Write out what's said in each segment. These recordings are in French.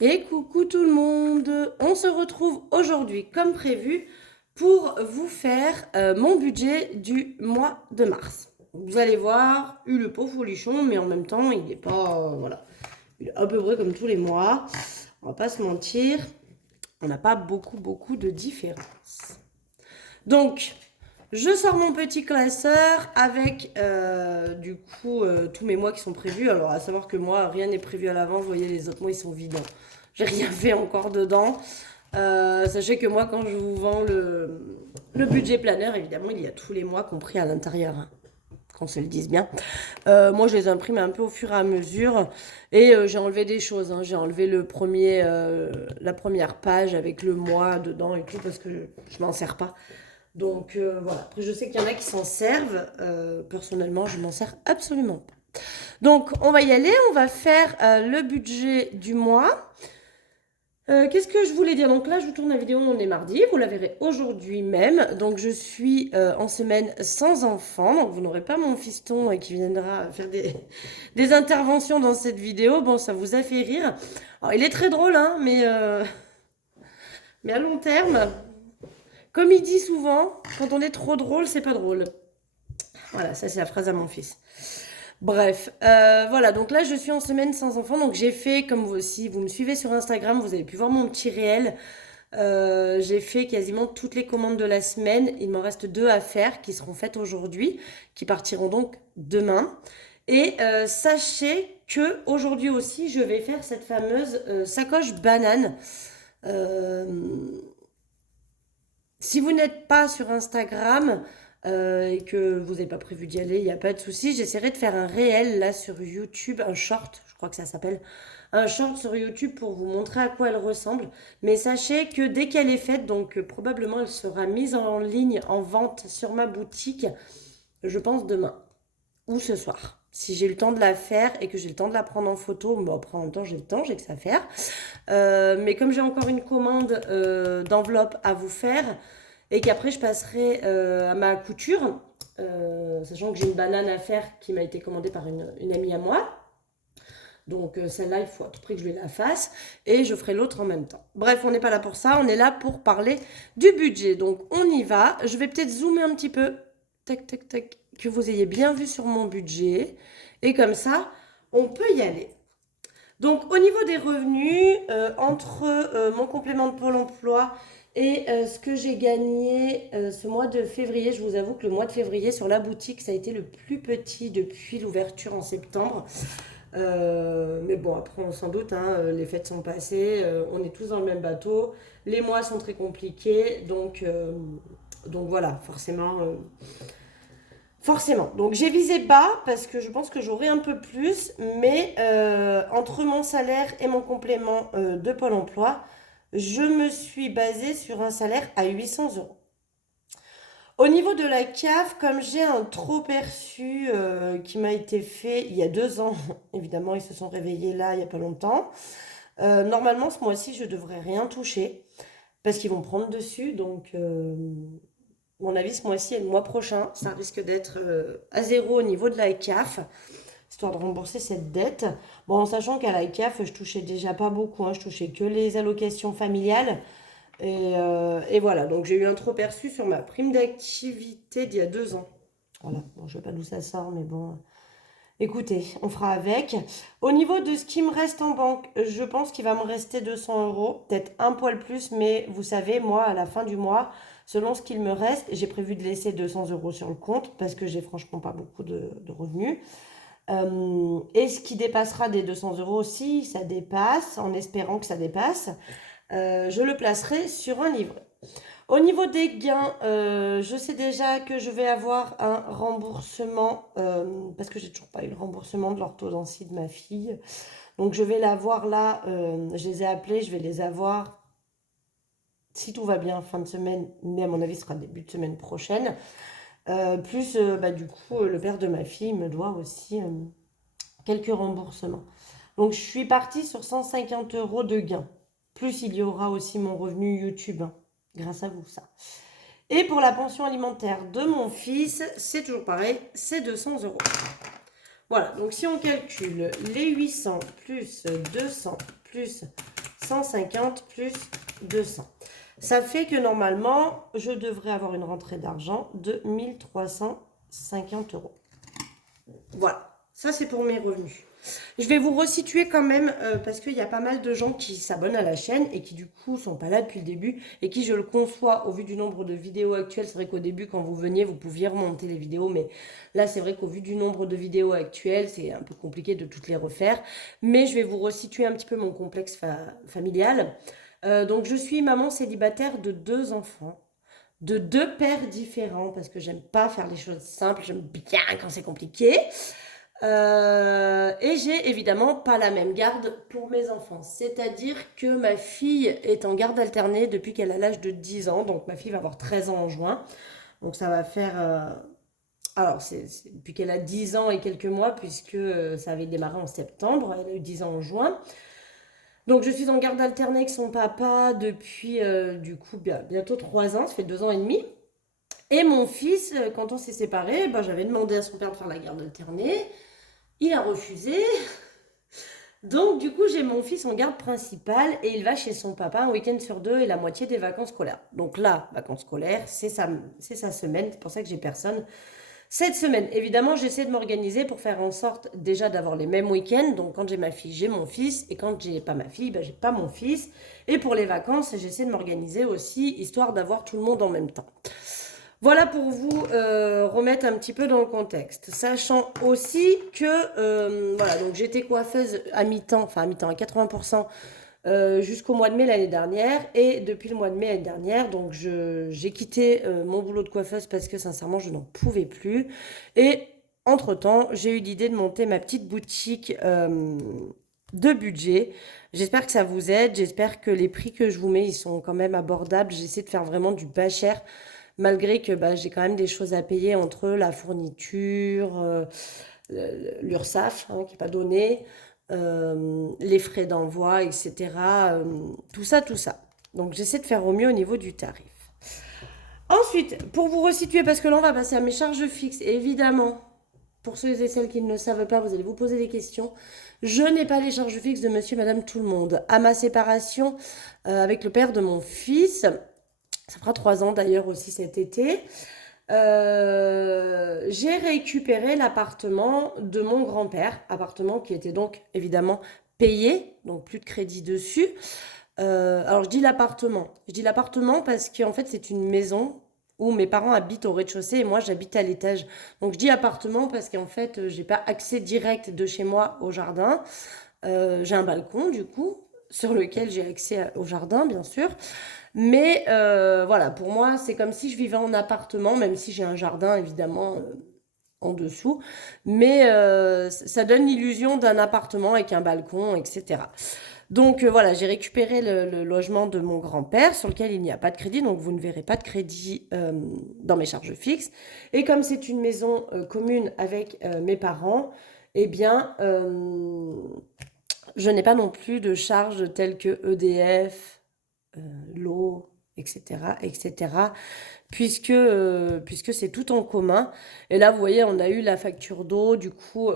Et coucou tout le monde, on se retrouve aujourd'hui comme prévu pour vous faire mon budget du mois de mars. Vous allez voir, eu le pot folichon, mais en même temps il n'est pas, voilà, il est à peu près comme tous les mois. On va pas se mentir, on n'a pas beaucoup de différence. Donc, je sors mon petit classeur avec du coup tous mes mois qui sont prévus. Alors à savoir que moi rien n'est prévu à l'avance. Vous voyez les autres mois ils sont vides. J'ai rien fait encore dedans. Sachez que moi quand je vous vends le budget planner, évidemment il y a tous les mois compris à l'intérieur, hein, qu'on se le dise bien. Moi je les imprime un peu au fur et à mesure et j'ai enlevé des choses, hein. J'ai enlevé la première page avec le mois dedans et tout parce que je m'en sers pas. Donc voilà, après je sais qu'il y en a qui s'en servent. Personnellement, je m'en sers absolument pas. Donc on va y aller, on va faire le budget du mois. Qu'est-ce que je voulais dire? Donc là, je vous tourne la vidéo, on est mardi, vous la verrez aujourd'hui même. Donc je suis en semaine sans enfant, donc vous n'aurez pas mon fiston qui viendra faire des interventions dans cette vidéo. Bon, ça vous a fait rire. Alors il est très drôle, hein, mais à long terme, comme il dit souvent, quand on est trop drôle, c'est pas drôle. Voilà, ça c'est la phrase à mon fils. Bref, voilà, donc là je suis en semaine sans enfant, donc j'ai fait, comme vous aussi, vous me suivez sur Instagram, vous avez pu voir mon petit réel. J'ai fait quasiment toutes les commandes de la semaine. Il m'en reste 2 à faire qui seront faites aujourd'hui, qui partiront donc demain. Et sachez que aujourd'hui aussi, je vais faire cette fameuse sacoche banane. Euh, Si vous n'êtes pas sur Instagram et que vous n'avez pas prévu d'y aller, il n'y a pas de souci. J'essaierai de faire un réel là sur YouTube, un short, je crois que ça s'appelle, un short sur YouTube pour vous montrer à quoi elle ressemble. Mais sachez que dès qu'elle est faite, donc probablement elle sera mise en ligne en vente sur ma boutique, je pense demain ou ce soir. Si j'ai le temps de la faire et que j'ai le temps de la prendre en photo, bon après en même temps j'ai le temps, j'ai que ça à faire. Mais comme j'ai encore une commande d'enveloppe à vous faire et qu'après je passerai à ma couture, sachant que j'ai une banane à faire qui m'a été commandée par une amie à moi. Donc celle-là, il faut à tout prix que je lui la fasse et je ferai l'autre en même temps. Bref, on n'est pas là pour ça, on est là pour parler du budget. Donc on y va. Je vais peut-être zoomer un petit peu, tac, tac, tac, que vous ayez bien vu sur mon budget. Et comme ça, on peut y aller. Donc, au niveau des revenus, entre mon complément de Pôle emploi et ce que j'ai gagné ce mois de février, je vous avoue que le mois de février sur la boutique, ça a été le plus petit depuis l'ouverture en septembre. Mais bon, après, on s'en doute, hein, les fêtes sont passées, on est tous dans le même bateau, les mois sont très compliqués, donc voilà, forcément. Forcément. Donc j'ai visé bas parce que je pense que j'aurai un peu plus, mais entre mon salaire et mon complément de Pôle emploi, je me suis basée sur un salaire à 800 euros. Au niveau de la CAF, comme j'ai un trop perçu qui m'a été fait il y a 2 ans, évidemment ils se sont réveillés là il n'y a pas longtemps, normalement ce mois-ci je devrais rien toucher parce qu'ils vont prendre dessus, donc mon avis, ce mois-ci et le mois prochain, ça risque d'être à zéro au niveau de la CAF, histoire de rembourser cette dette. Bon, en sachant qu'à la CAF, je touchais déjà pas beaucoup, hein, je touchais que les allocations familiales. Et voilà, donc j'ai eu un trop perçu sur ma prime d'activité d'il y a 2 ans. Voilà, bon, je ne sais pas d'où ça sort, mais bon, écoutez, on fera avec. Au niveau de ce qui me reste en banque, je pense qu'il va me rester 200 euros, peut-être un poil plus, mais vous savez, moi, à la fin du mois, selon ce qu'il me reste, j'ai prévu de laisser 200 euros sur le compte parce que j'ai franchement pas beaucoup de revenus. Et ce qui dépassera des 200 euros, si ça dépasse, en espérant que ça dépasse, je le placerai sur un livret. Au niveau des gains, je sais déjà que je vais avoir un remboursement, parce que j'ai toujours pas eu le remboursement de l'orthodontie de ma fille. Donc je vais l'avoir là, je les ai appelés, je vais les avoir, si tout va bien, fin de semaine, mais à mon avis ce sera début de semaine prochaine. Plus, bah, du coup, le père de ma fille me doit aussi quelques remboursements. Donc je suis partie sur 150 euros de gains. Plus il y aura aussi mon revenu YouTube, hein, grâce à vous ça. Et pour la pension alimentaire de mon fils, c'est toujours pareil, c'est 200 euros. Voilà, donc si on calcule les 800 plus 200 plus 150 plus 200. Ça fait que normalement, je devrais avoir une rentrée d'argent de 1350 euros. Voilà, ça c'est pour mes revenus. Je vais vous resituer quand même parce qu'il y a pas mal de gens qui s'abonnent à la chaîne et qui du coup sont pas là depuis le début et qui, je le conçois, au vu du nombre de vidéos actuelles, c'est vrai qu'au début quand vous veniez vous pouviez remonter les vidéos, mais là c'est vrai qu'au vu du nombre de vidéos actuelles c'est un peu compliqué de toutes les refaire, mais je vais vous resituer un petit peu mon complexe familial. Donc je suis maman célibataire de 2 enfants, de 2 pères différents parce que j'aime pas faire les choses simples, j'aime bien quand c'est compliqué. Et j'ai évidemment pas la même garde pour mes enfants. C'est-à-dire que ma fille est en garde alternée depuis qu'elle a l'âge de 10 ans. Donc ma fille va avoir 13 ans en juin. Donc ça va faire... alors c'est depuis qu'elle a 10 ans et quelques mois puisque ça avait démarré en septembre. Elle a eu 10 ans en juin. Donc je suis en garde alternée avec son papa depuis du coup bientôt 3 ans. Ça fait 2 ans et demi. Et mon fils, quand on s'est séparés, ben, j'avais demandé à son père de faire la garde alternée. Il a refusé. Donc, du coup, j'ai mon fils en garde principale et il va chez son papa un week-end sur 2 et la moitié des vacances scolaires. Donc là, vacances scolaires, c'est sa semaine. C'est pour ça que j'ai personne cette semaine. Évidemment, j'essaie de m'organiser pour faire en sorte déjà d'avoir les mêmes week-ends. Donc, quand j'ai ma fille, j'ai mon fils. Et quand j'ai pas ma fille, ben, j'ai pas mon fils. Et pour les vacances, j'essaie de m'organiser aussi, histoire d'avoir tout le monde en même temps. Voilà pour vous remettre un petit peu dans le contexte. Sachant aussi que, voilà, donc j'étais coiffeuse à mi-temps, enfin à mi-temps à 80% jusqu'au mois de mai l'année dernière. Et depuis le mois de mai l'année dernière, donc j'ai quitté mon boulot de coiffeuse parce que sincèrement, je n'en pouvais plus. Et entre-temps, j'ai eu l'idée de monter ma petite boutique de budget. J'espère que ça vous aide. J'espère que les prix que je vous mets, ils sont quand même abordables. J'essaie de faire vraiment du pas cher malgré que bah, j'ai quand même des choses à payer entre la fourniture, l'URSSAF hein, qui n'est pas donné, les frais d'envoi, etc. Tout ça, tout ça. Donc j'essaie de faire au mieux au niveau du tarif. Ensuite, pour vous resituer, parce que là on va passer à mes charges fixes, et évidemment, pour ceux et celles qui ne le savent pas, vous allez vous poser des questions. Je n'ai pas les charges fixes de monsieur et madame tout le monde. À ma séparation avec le père de mon fils, ça fera 3 ans d'ailleurs aussi cet été. J'ai récupéré l'appartement de mon grand-père, appartement qui était donc évidemment payé, donc plus de crédit dessus. Alors je dis l'appartement parce qu'en fait c'est une maison où mes parents habitent au rez-de-chaussée et moi j'habite à l'étage. Donc je dis appartement parce qu'en fait j'ai pas accès direct de chez moi au jardin. J'ai un balcon du coup sur lequel j'ai accès au jardin bien sûr. Mais voilà, pour moi, c'est comme si je vivais en appartement, même si j'ai un jardin, évidemment, en dessous. Mais ça donne l'illusion d'un appartement avec un balcon, etc. Donc voilà, j'ai récupéré le logement de mon grand-père, sur lequel il n'y a pas de crédit, donc vous ne verrez pas de crédit dans mes charges fixes. Et comme c'est une maison commune avec mes parents, eh bien, je n'ai pas non plus de charges telles que EDF, l'eau, etc., etc., puisque c'est tout en commun. Et là, vous voyez, on a eu la facture d'eau, du coup,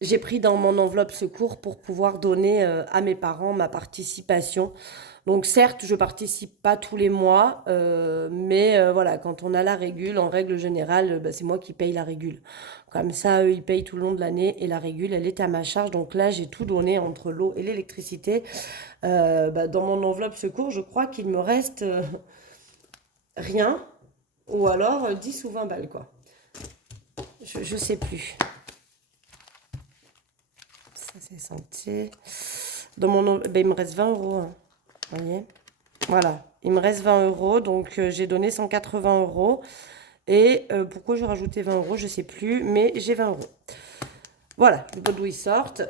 j'ai pris dans mon enveloppe secours pour pouvoir donner à mes parents ma participation. Donc certes, je participe pas tous les mois, mais voilà, quand on a la régule, en règle générale, bah, c'est moi qui paye la régule. Comme ça, eux, ils payent tout le long de l'année et la régule, elle est à ma charge. Donc là, j'ai tout donné entre l'eau et l'électricité. Bah, dans mon enveloppe secours, je crois qu'il me reste rien, ou alors 10 ou 20 balles, quoi. Je sais plus. Ça, c'est santé. Ben, il me reste 20 euros. Hein. Vous voyez? Voilà, il me reste 20 euros, donc j'ai donné 180 euros. Et pourquoi je rajoutais 20 euros, je sais plus, mais j'ai 20 euros. Voilà, je ne sais pas d'où ils sortent,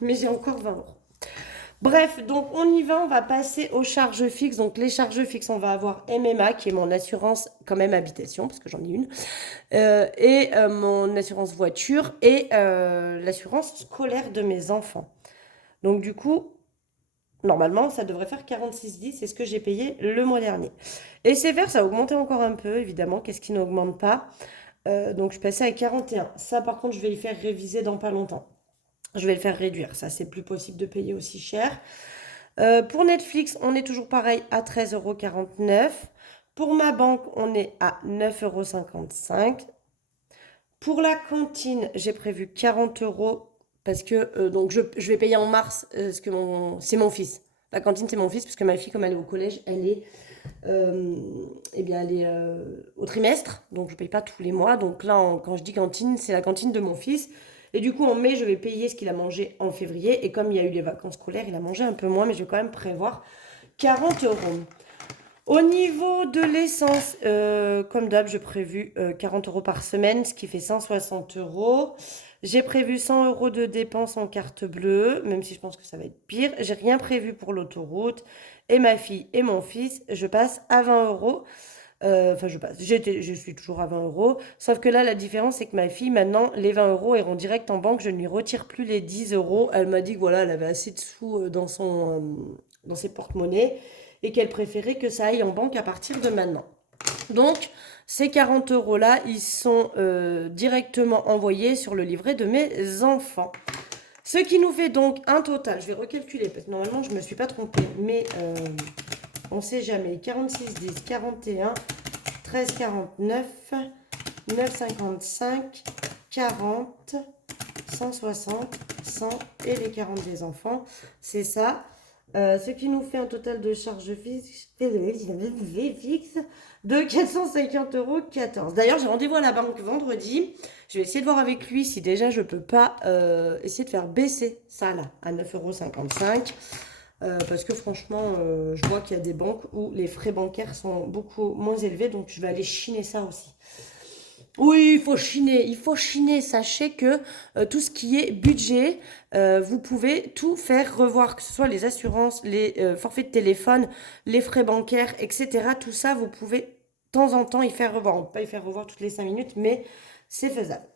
mais j'ai encore 20 euros. Bref, donc on y va, on va passer aux charges fixes. Donc les charges fixes, on va avoir MMA, qui est mon assurance quand même habitation, parce que j'en ai une, et mon assurance voiture et l'assurance scolaire de mes enfants. Donc du coup, normalement, ça devrait faire 46,10, c'est ce que j'ai payé le mois dernier. Et sévère, ça a augmenté encore un peu, évidemment, qu'est-ce qui n'augmente pas donc je passais à 41. Ça, par contre, je vais y faire réviser dans pas longtemps. Je vais le faire réduire. Ça, c'est plus possible de payer aussi cher. Pour Netflix, on est toujours pareil à 13,49 €. Pour ma banque, on est à 9,55 €. Pour la cantine, j'ai prévu 40 € parce que donc je vais payer en mars parce que c'est mon fils. La cantine, c'est mon fils parce que ma fille, comme elle est au collège, euh, elle est au trimestre, donc je ne paye pas tous les mois. Donc là, quand je dis cantine, c'est la cantine de mon fils. Et du coup, en mai, je vais payer ce qu'il a mangé en février. Et comme il y a eu les vacances scolaires, il a mangé un peu moins, mais je vais quand même prévoir 40 €. Au niveau de l'essence, comme d'hab, j'ai prévu 40 € par semaine, ce qui fait 160 €. J'ai prévu 100 € de dépenses en carte bleue, même si je pense que ça va être pire. J'ai rien prévu pour l'autoroute. Et ma fille et mon fils, je passe à 20 €. Enfin, je suis toujours à 20 €. Sauf que là, la différence, c'est que ma fille, maintenant, les 20 € iront direct en banque. Je ne lui retire plus les 10 €. Elle m'a dit que voilà, elle avait assez de sous dans ses porte-monnaies et qu'elle préférait que ça aille en banque à partir de maintenant. Donc, ces 40 € là, ils sont directement envoyés sur le livret de mes enfants. Ce qui nous fait donc un total, je vais recalculer parce que normalement je ne me suis pas trompée, mais on ne sait jamais. 46, 10, 41, 13, 49, 9, 55, 40, 160, 100 et les 40 des enfants. C'est ça. Ce qui nous fait un total de charges fixes de 450,14 €. D'ailleurs, j'ai rendez-vous à la banque vendredi. Je vais essayer de voir avec lui si déjà je peux pas essayer de faire baisser ça là à 9,55 €. Parce que franchement, je vois qu'il y a des banques où les frais bancaires sont beaucoup moins élevés. Donc, je vais aller chiner ça aussi. Oui, il faut chiner. Sachez que tout ce qui est budget, vous pouvez tout faire revoir, que ce soit les assurances, les forfaits de téléphone, les frais bancaires, etc. Tout ça, vous pouvez de temps en temps y faire revoir. On ne peut pas y faire revoir toutes les 5 minutes, mais c'est faisable.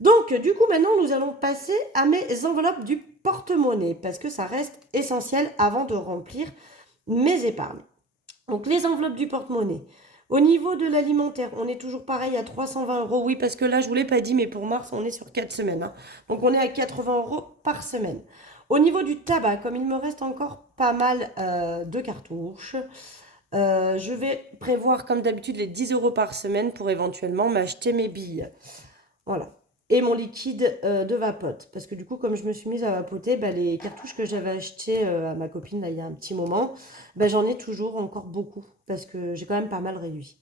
Donc, du coup, maintenant, nous allons passer à mes enveloppes du porte-monnaie, parce que ça reste essentiel avant de remplir mes épargnes. Donc, les enveloppes du porte-monnaie. Au niveau de l'alimentaire, on est toujours pareil à 320 €. Oui, parce que là, je ne vous l'ai pas dit, mais pour mars, on est sur 4 semaines, hein. Donc, on est à 80 € par semaine. Au niveau du tabac, comme il me reste encore pas mal de cartouches, je vais prévoir, comme d'habitude, les 10 € par semaine pour éventuellement m'acheter mes billes. Voilà. Et mon liquide de vapote. Parce que du coup, comme je me suis mise à vapoter, bah, les cartouches que j'avais achetées à ma copine là, il y a un petit moment, bah, j'en ai toujours encore beaucoup. Parce que j'ai quand même pas mal réduit.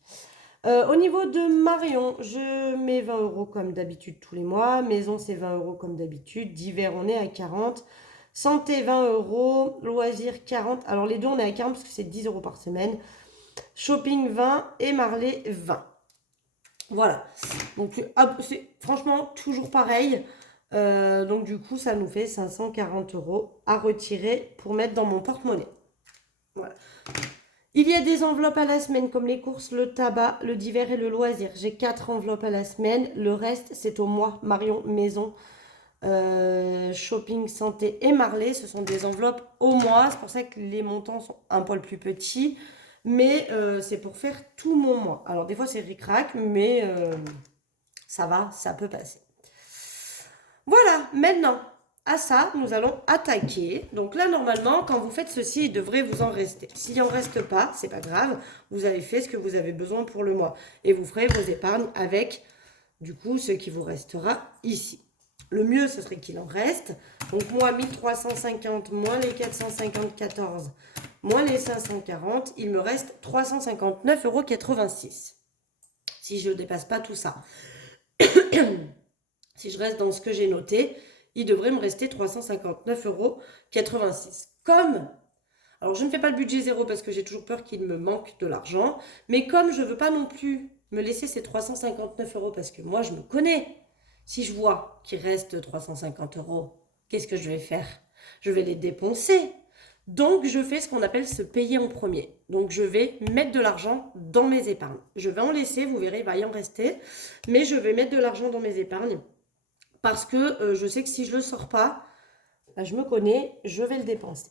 Au niveau de Marion, je mets 20 € comme d'habitude tous les mois. Maison, c'est 20 € comme d'habitude. D'hiver, on est à 40. Santé, 20 €. Loisirs, 40. Alors les deux, on est à 40 parce que c'est 10 € par semaine. Shopping, 20. Et Marley, 20. Voilà. Donc, c'est franchement toujours pareil. Donc, du coup, ça nous fait 540 € à retirer pour mettre dans mon porte-monnaie. Voilà. Il y a des enveloppes à la semaine comme les courses, le tabac, le divers et le loisir. J'ai 4 enveloppes à la semaine. Le reste, c'est au mois. Marion, maison, shopping, santé et Marley. Ce sont des enveloppes au mois. C'est pour ça que les montants sont un poil plus petits. Mais c'est pour faire tout mon mois. Alors des fois c'est ric-rac, mais ça va, ça peut passer. Voilà, maintenant, à ça, nous allons attaquer. Donc là, normalement, quand vous faites ceci, il devrait vous en rester. S'il n'en reste pas, c'est pas grave. Vous avez fait ce que vous avez besoin pour le mois. Et vous ferez vos épargnes avec, du coup, ce qui vous restera ici. Le mieux, ce serait qu'il en reste. Donc moi, 1350 moins les 454 moins les 540, il me reste 359,86 €. Si je ne dépasse pas tout ça. Si je reste dans ce que j'ai noté, il devrait me rester 359,86 €. Alors je ne fais pas le budget zéro parce que j'ai toujours peur qu'il me manque de l'argent, mais comme je ne veux pas non plus me laisser ces 359 € parce que moi je me connais. Si je vois qu'il reste 350 €, qu'est-ce que je vais faire? Je vais les dépenser. Donc, je fais ce qu'on appelle se payer en premier. Donc, je vais mettre de l'argent dans mes épargnes. Je vais en laisser, vous verrez, il va y en rester. Mais je vais mettre de l'argent dans mes épargnes parce que je sais que si je ne le sors pas, bah, je me connais, je vais le dépenser.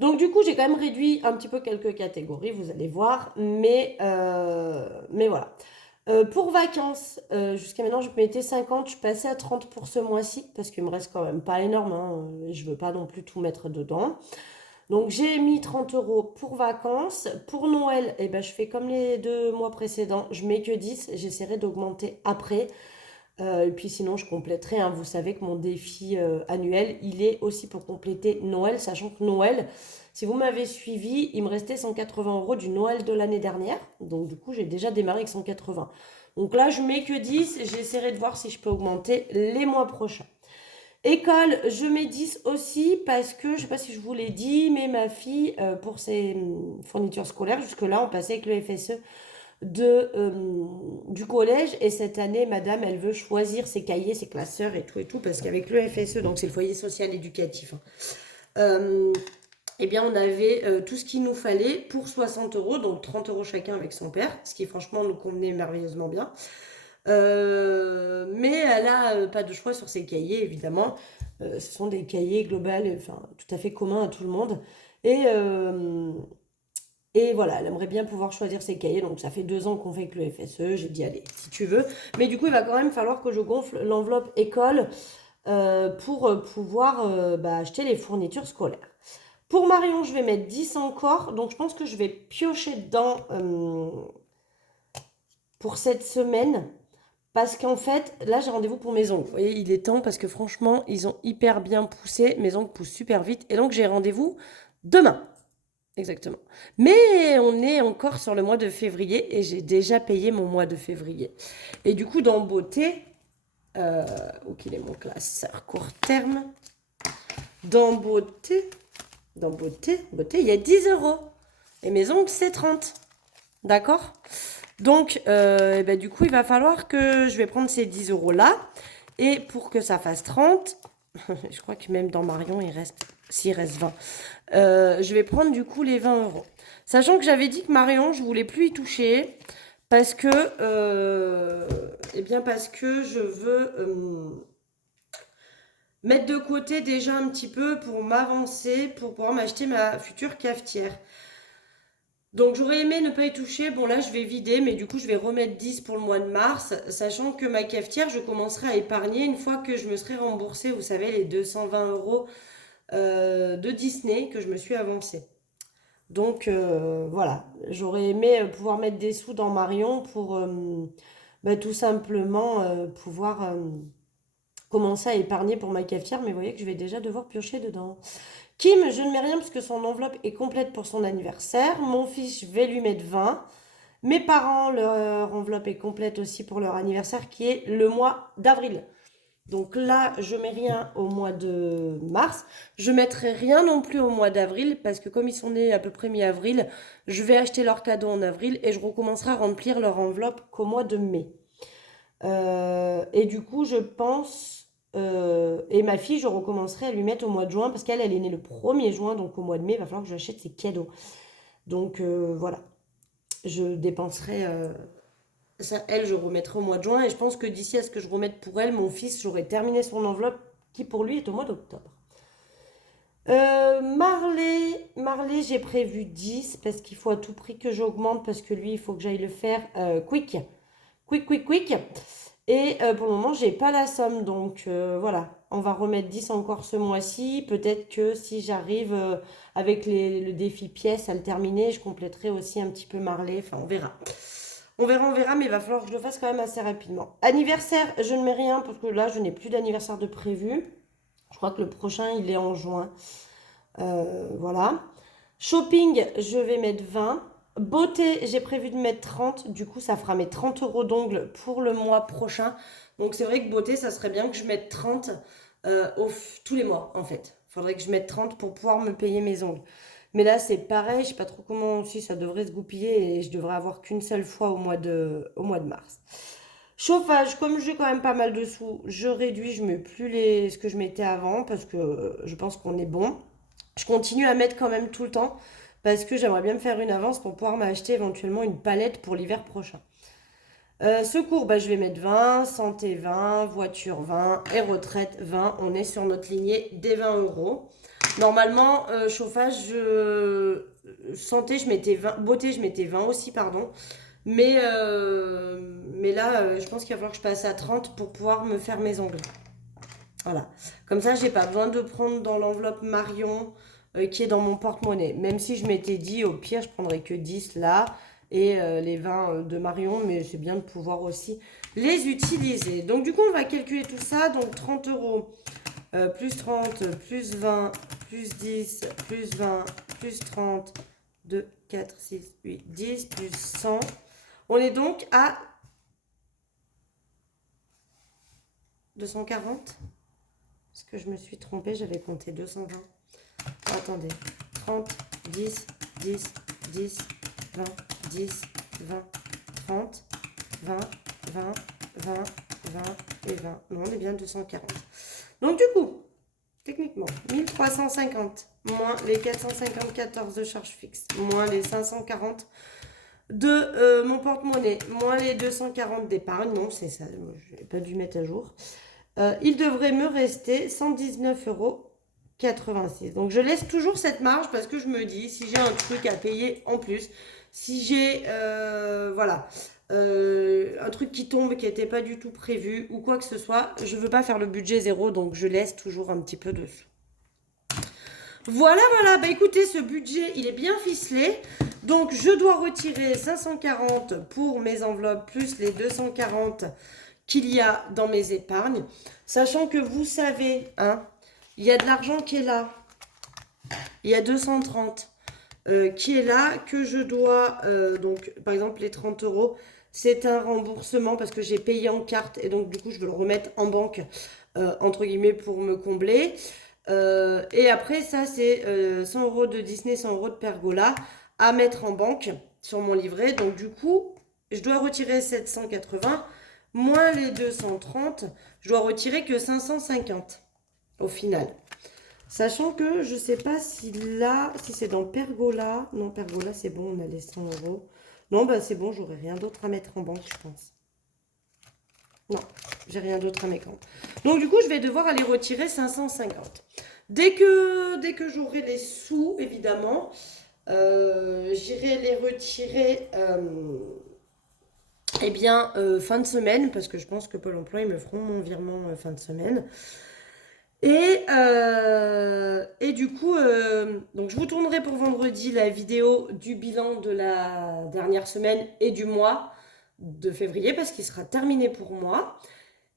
Donc, du coup, j'ai quand même réduit un petit peu quelques catégories, vous allez voir. Mais voilà. Pour vacances, jusqu'à maintenant, je mettais 50, je suis passée à 30 pour ce mois-ci, parce qu'il me reste quand même pas énorme, hein, et je veux pas non plus tout mettre dedans. Donc j'ai mis 30 euros pour vacances. Pour Noël, eh ben, je fais comme les 2 mois précédents, je mets que 10, j'essaierai d'augmenter après. Et puis sinon, je compléterai, hein. Vous savez que mon défi annuel, il est aussi pour compléter Noël, sachant que Noël, si vous m'avez suivi, il me restait 180 euros du Noël de l'année dernière. Donc du coup, j'ai déjà démarré avec 180. Donc là, je mets que 10. J'essaierai de voir si je peux augmenter les mois prochains. École, je mets 10 aussi parce que, je ne sais pas si je vous l'ai dit, mais ma fille, pour ses fournitures scolaires, jusque-là, on passait avec le FSE du collège. Et cette année, madame, elle veut choisir ses cahiers, ses classeurs et tout, parce qu'avec le FSE, donc c'est le foyer social éducatif, hein, eh bien, on avait tout ce qu'il nous fallait pour 60 euros, donc 30 euros chacun avec son père, ce qui franchement nous convenait merveilleusement bien. Mais elle a pas de choix sur ses cahiers, évidemment. Ce sont des cahiers globaux, enfin, tout à fait communs à tout le monde. Et, euh, et voilà, elle aimerait bien pouvoir choisir ses cahiers. Donc, ça fait 2 ans qu'on fait avec le FSE. J'ai dit, allez, si tu veux. Mais du coup, il va quand même falloir que je gonfle l'enveloppe école pour pouvoir acheter les fournitures scolaires. Pour Marion, je vais mettre 10 encore. Donc, je pense que je vais piocher dedans pour cette semaine. Parce qu'en fait, là, j'ai rendez-vous pour mes ongles. Vous voyez, il est temps parce que franchement, ils ont hyper bien poussé. Mes ongles poussent super vite. Et donc, j'ai rendez-vous demain. Exactement. Mais on est encore sur le mois de février et j'ai déjà payé mon mois de février. Et du coup, dans beauté, où qu'il est mon classeur court terme, dans beauté, il y a 10 euros. Et mes ongles, c'est 30. D'accord? Donc, du coup, il va falloir que je vais prendre ces 10 euros là. Et pour que ça fasse 30, je crois que même dans Marion, s'il reste 20, je vais prendre du coup les 20 euros. Sachant que j'avais dit que Marion, je voulais plus y toucher parce que, parce que je veux mettre de côté déjà un petit peu pour m'avancer, pour pouvoir m'acheter ma future cafetière. Donc j'aurais aimé ne pas y toucher. Bon là je vais vider, mais du coup je vais remettre 10 pour le mois de mars, sachant que ma cafetière, je commencerai à épargner une fois que je me serai remboursée, vous savez, les 220 euros de Disney que je me suis avancée. Donc voilà, j'aurais aimé pouvoir mettre des sous dans Marion pour tout simplement pouvoir commencer à épargner pour ma cafetière, mais vous voyez que je vais déjà devoir piocher dedans. Kim, je ne mets rien parce que son enveloppe est complète pour son anniversaire. Mon fils, je vais lui mettre 20. Mes parents, leur enveloppe est complète aussi pour leur anniversaire qui est le mois d'avril. Donc là, je mets rien au mois de mars. Je mettrai rien non plus au mois d'avril parce que comme ils sont nés à peu près mi-avril, je vais acheter leurs cadeaux en avril et je recommencerai à remplir leur enveloppe qu'au mois de mai. Et du coup, je pense... et ma fille, je recommencerai à lui mettre au mois de juin parce qu'elle, elle est née le 1er juin, donc au mois de mai, il va falloir que j'achète ses cadeaux. Donc voilà, je dépenserai... ça, elle, je remettrai au mois de juin et je pense que d'ici à ce que je remette pour elle, mon fils, j'aurai terminé son enveloppe qui pour lui est au mois d'octobre. Marley, j'ai prévu 10 parce qu'il faut à tout prix que j'augmente parce que lui, il faut que j'aille le faire quick. Quick. Et pour le moment, j'ai pas la somme. Donc voilà, on va remettre 10 encore ce mois-ci. Peut-être que si j'arrive avec le défi pièces à le terminer, je compléterai aussi un petit peu Marley. Enfin, on verra. On verra, mais il va falloir que je le fasse quand même assez rapidement. Anniversaire, je ne mets rien parce que là, je n'ai plus d'anniversaire de prévu. Je crois que le prochain, il est en juin. Voilà. Shopping, je vais mettre 20. Beauté, j'ai prévu de mettre 30. Du coup, ça fera mes 30 euros d'ongles pour le mois prochain. Donc, c'est vrai que beauté, ça serait bien que je mette 30 tous les mois, en fait. Il faudrait que je mette 30 pour pouvoir me payer mes ongles. Mais là, c'est pareil. Je sais pas trop comment aussi ça devrait se goupiller. Et je devrais avoir qu'une seule fois au mois de mars. Chauffage, comme j'ai quand même pas mal de sous, je réduis. Je mets plus ce que je mettais avant parce que je pense qu'on est bon. Je continue à mettre quand même tout le temps parce que j'aimerais bien me faire une avance pour pouvoir m'acheter éventuellement une palette pour l'hiver prochain. Secours, je vais mettre 20, santé 20, voiture 20 et retraite 20. On est sur notre lignée des 20 euros. Normalement, chauffage, santé, je mettais 20, beauté, je mettais 20 aussi, pardon. Mais là, je pense qu'il va falloir que je passe à 30 pour pouvoir me faire mes ongles. Voilà. Comme ça, j'ai pas besoin de prendre dans l'enveloppe Marion qui est dans mon porte-monnaie. Même si je m'étais dit, au pire, je prendrais que 10 là et les 20 de Marion, mais c'est bien de pouvoir aussi les utiliser. Donc, du coup, on va calculer tout ça. Donc, 30 euros, plus 30, plus 20, plus 10, plus 20, plus 30, 2, 4, 6, 8, 10, plus 100. On est donc à 240. Parce que je me suis trompée, j'avais compté 220. Oh, attendez. 30, 10, 10, 10, 20, 10, 20, 30, 20, 20, 20, 20 et 20. Non, on est bien 240. Donc du coup, techniquement, 1350 moins les 454 de charges fixes, moins les 540 de mon porte-monnaie, moins les 240 d'épargne. Non, c'est ça, je n'ai pas dû mettre à jour. Il devrait me rester 119,86 €. Donc je laisse toujours cette marge parce que je me dis, si j'ai un truc à payer en plus, si j'ai voilà, un truc qui tombe qui n'était pas du tout prévu ou quoi que ce soit, je ne veux pas faire le budget zéro, donc je laisse toujours un petit peu dessous. Voilà, voilà, bah écoutez, ce budget, il est bien ficelé. Donc je dois retirer 540 pour mes enveloppes plus les 240 qu'il y a dans mes épargnes, sachant que vous savez, hein, il y a de l'argent qui est là, il y a 230 qui est là, que je dois, donc par exemple les 30 euros, c'est un remboursement parce que j'ai payé en carte et donc du coup je veux le remettre en banque, entre guillemets, pour me combler. Et après ça c'est 100 euros de Disney, 100 euros de Pergola à mettre en banque sur mon livret, donc du coup je dois retirer 780 moins les 230, je dois retirer que 550 au final. Sachant que je ne sais pas si là, si c'est dans Pergola. Non, Pergola, c'est bon, on a les 100 euros. Non, bah c'est bon, j'aurai rien d'autre à mettre en banque, je pense. Non, j'ai rien d'autre à mettre en banque. Donc du coup, je vais devoir aller retirer 550. Dès que j'aurai les sous, évidemment, j'irai les retirer eh bien, fin de semaine, parce que je pense que Pôle emploi, ils me feront mon virement fin de semaine. Et du coup, donc je vous tournerai pour vendredi la vidéo du bilan de la dernière semaine et du mois de février, parce qu'il sera terminé pour moi.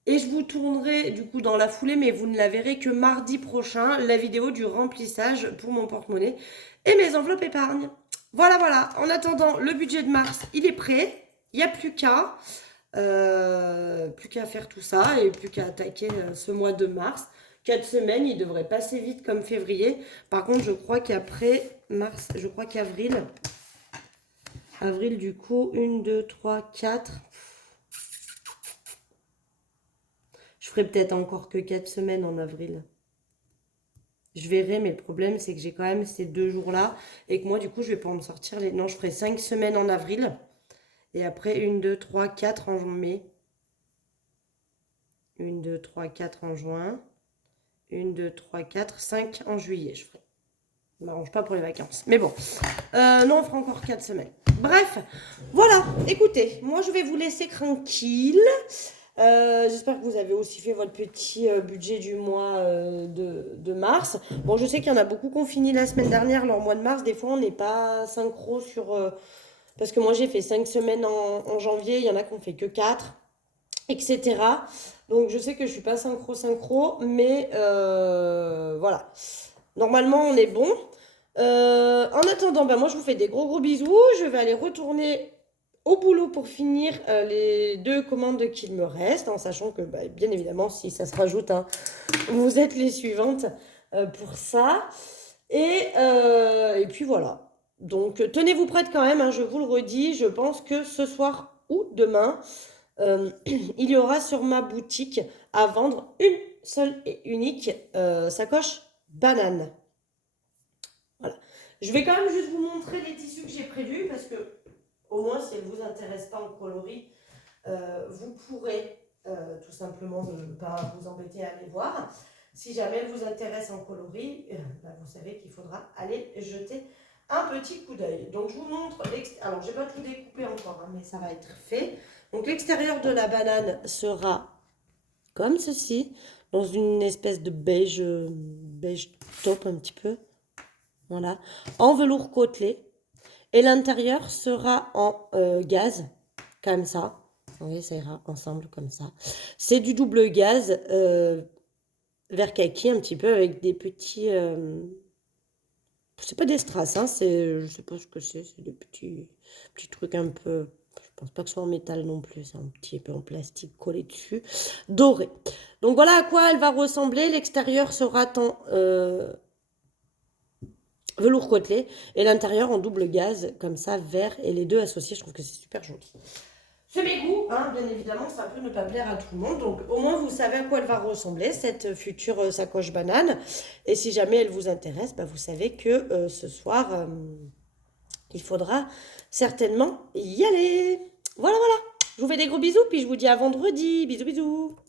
Et je vous tournerai du coup dans la foulée, mais vous ne la verrez que mardi prochain, la vidéo du remplissage pour mon porte-monnaie et mes enveloppes épargne. Voilà, voilà. En attendant, le budget de mars, il est prêt. Il n'y a plus qu'à faire tout ça et plus qu'à attaquer ce mois de mars. 4 semaines, il devrait passer vite comme février. Par contre, je crois qu'après mars, je crois qu'avril, avril du coup, 1, 2, 3, 4. Je ferai peut-être encore que 4 semaines en avril. Je verrai, mais le problème, c'est que j'ai quand même ces 2 jours-là et que moi, du coup, je vais pas me sortir les... Non, je ferai 5 semaines en avril. Et après, 1, 2, 3, 4 en mai. 1, 2, 3, 4 en juin. 1, 2, 3, 4, 5 en juillet, je ferai. Je ne m'arrange pas pour les vacances. Mais bon, non, on fera encore 4 semaines. Bref, voilà, écoutez, moi je vais vous laisser tranquille. J'espère que vous avez aussi fait votre petit budget du mois de mars. Bon, je sais qu'il y en a beaucoup qui ont fini la semaine dernière, leur mois de mars. Des fois, on n'est pas synchro sur... parce que moi, j'ai fait 5 semaines en janvier, il y en a qui ont fait que 4, etc. Donc, je sais que je ne suis pas synchro, mais voilà. Normalement, on est bon. En attendant, ben moi, je vous fais des gros bisous. Je vais aller retourner au boulot pour finir les 2 commandes qu'il me reste, en sachant que, bah, bien évidemment, si ça se rajoute, hein, vous êtes les suivantes pour ça. Et puis voilà. Donc, tenez-vous prête quand même, hein, je vous le redis. Je pense que ce soir ou demain, il y aura sur ma boutique à vendre une seule et unique sacoche banane. Voilà. Je vais quand même juste vous montrer les tissus que j'ai prévus parce que au moins si elles ne vous intéressent pas en coloris, vous pourrez tout simplement ne pas vous embêter à les voir. Si jamais elles vous intéressent en coloris, bah, vous savez qu'il faudra aller jeter un petit coup d'œil. Donc je vous montre l'extérieur. Alors je n'ai pas tout découpé encore, hein, mais ça va être fait. Donc l'extérieur de la banane sera comme ceci, dans une espèce de beige, beige taupe un petit peu. Voilà, en velours côtelé. Et l'intérieur sera en gaz, comme ça. Oui, ça ira ensemble comme ça. C'est du double gaz vert kaki un petit peu avec des petits... c'est pas des strass, hein, je sais pas ce que c'est des petits trucs un peu... Je pense pas que ce soit en métal non plus, c'est un petit peu en plastique collé dessus, doré. Donc voilà à quoi elle va ressembler. L'extérieur sera en velours côtelé et l'intérieur en double gaz, comme ça, vert et les deux associés. Je trouve que c'est super joli. C'est mes goûts, hein, bien évidemment, ça peut ne pas plaire à tout le monde. Donc au moins vous savez à quoi elle va ressembler, cette future sacoche banane. Et si jamais elle vous intéresse, bah, vous savez que ce soir, il faudra certainement y aller. Voilà, voilà. Je vous fais des gros bisous, puis je vous dis à vendredi. Bisous, bisous.